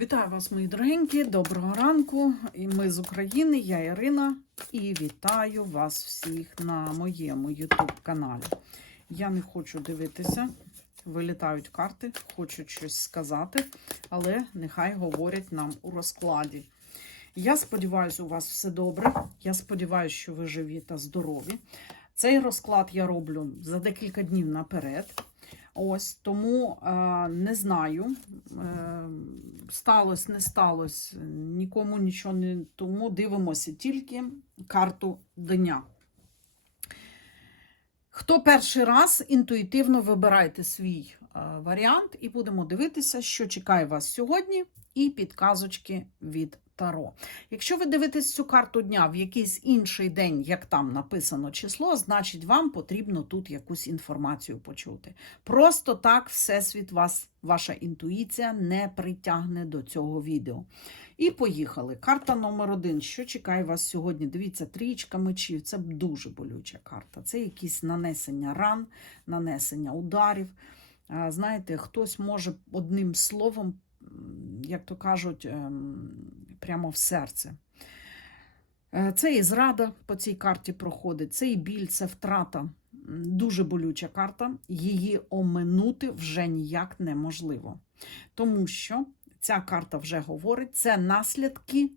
Вітаю вас, мої дорогенькі, доброго ранку. І Ми з України, я Ірина, і вітаю вас всіх на моєму YouTube каналі. Я не хочу дивитися, вилітають карти, хочуть щось сказати, але нехай говорять нам у розкладі. Я сподіваюся, у вас все добре. Я сподіваюся, що ви живі та здорові. Цей розклад я роблю за декілька днів наперед. Ось тому е, не знаю, е, сталося, не сталося, нікому нічого не тому дивимося тільки карту дня. Хто перший раз інтуїтивно вибирайте свій е, варіант, і будемо дивитися, що чекає вас сьогодні, і підказочки від Таро. Якщо ви дивитесь цю карту дня в якийсь інший день, як там написано число, значить вам потрібно тут якусь інформацію почути. Просто так Всесвіт вас, ваша інтуїція не притягне до цього відео. І поїхали. Карта номер один. Що чекає вас сьогодні? Дивіться, трієчка мечів. Це дуже болюча карта. Це якісь нанесення ран, нанесення ударів. Знаєте, хтось може одним словом, як то кажуть, ем, прямо в серце. Е, Це і зрада по цій карті проходить, це і біль, це втрата. Дуже болюча карта. Її оминути вже ніяк неможливо. Тому що ця карта вже говорить, це наслідки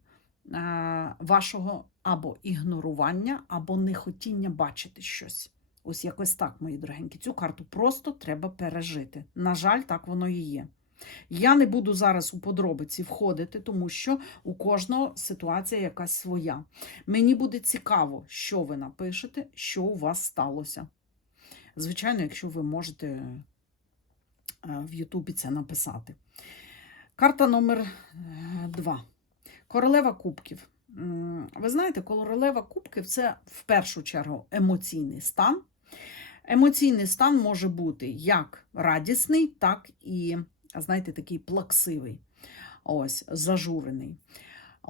е, вашого або ігнорування, або нехотіння бачити щось. Ось якось так, мої дорогенькі. Цю карту просто треба пережити. На жаль, так воно і є. Я не буду зараз у подробиці входити, тому що у кожного ситуація якась своя. Мені буде цікаво, що ви напишете, що у вас сталося. Звичайно, якщо ви можете е, в Ютубі це написати. Карта номер е, два. Королева кубків. Ви знаєте, королева кубків це в першу чергу емоційний стан. Емоційний стан може бути як радісний, так і, знаєте, такий плаксивий, ось, зажурений.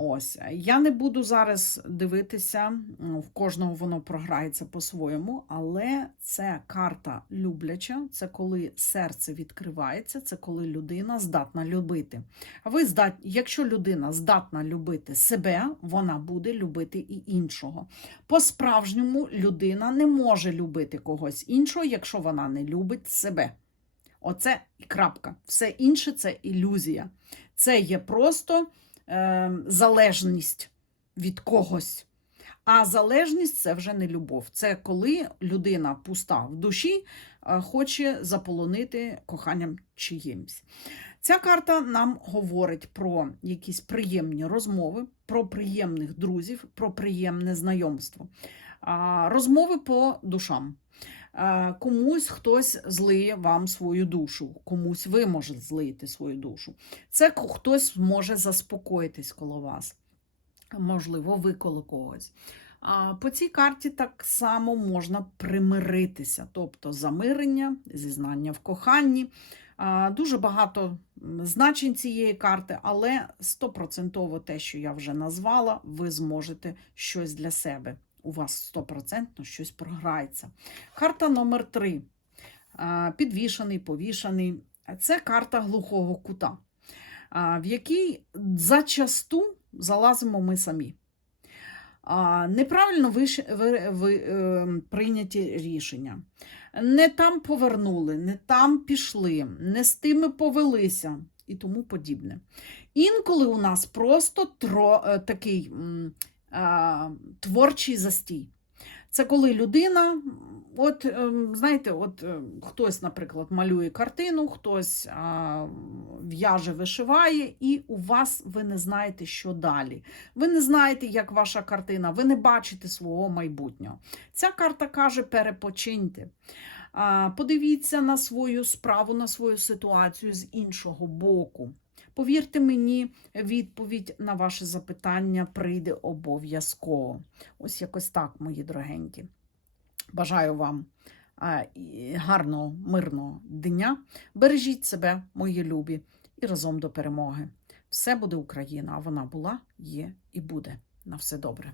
Ось. Я не буду зараз дивитися, в кожного воно програється по-своєму, але це карта любляча, це коли серце відкривається, це коли людина здатна любити. Ви здат... Якщо людина здатна любити себе, вона буде любити і іншого. По-справжньому людина не може любити когось іншого, якщо вона не любить себе. Оце і крапка. Все інше це ілюзія. Це є просто е, залежність від когось. А залежність це вже не любов. Це коли людина пуста в душі е, хоче заполонити коханням чиїмсь. Ця карта нам говорить про якісь приємні розмови, про приємних друзів, про приємне знайомство. Розмови по душам. Комусь хтось злиє вам свою душу, комусь ви можете злити свою душу. Це хтось може заспокоїтись коло вас. Можливо, ви коло когось. А по цій карті так само можна примиритися, тобто замирення, зізнання в коханні. Дуже багато значень цієї карти, але стопроцентово те, що я вже назвала, ви зможете щось для себе. У вас стопроцентно щось програється. Карта номер 3. Підвішаний, повішаний. Це карта глухого кута, в якій зачасту залазимо ми самі. Неправильно виш- ви, ви, е, прийняті рішення. Не там повернули, не там пішли, не з тими повелися і тому подібне. Інколи у нас просто тро, е, такий творчий застій. Це коли людина, от ем, знаєте, от е, хтось, наприклад, малює картину, хтось в'яже, вишиває, і у вас ви не знаєте, що далі. Ви не знаєте, як ваша картина, ви не бачите свого майбутнього. Ця карта каже: перепочиньте. Подивіться на свою справу, на свою ситуацію з іншого боку. Повірте мені, відповідь на ваше запитання прийде обов'язково. Ось якось так, мої дорогенькі. Бажаю вам гарного, мирного дня. Бережіть себе, мої любі, і разом до перемоги. Все буде Україна, а вона була, є і буде. На все добре.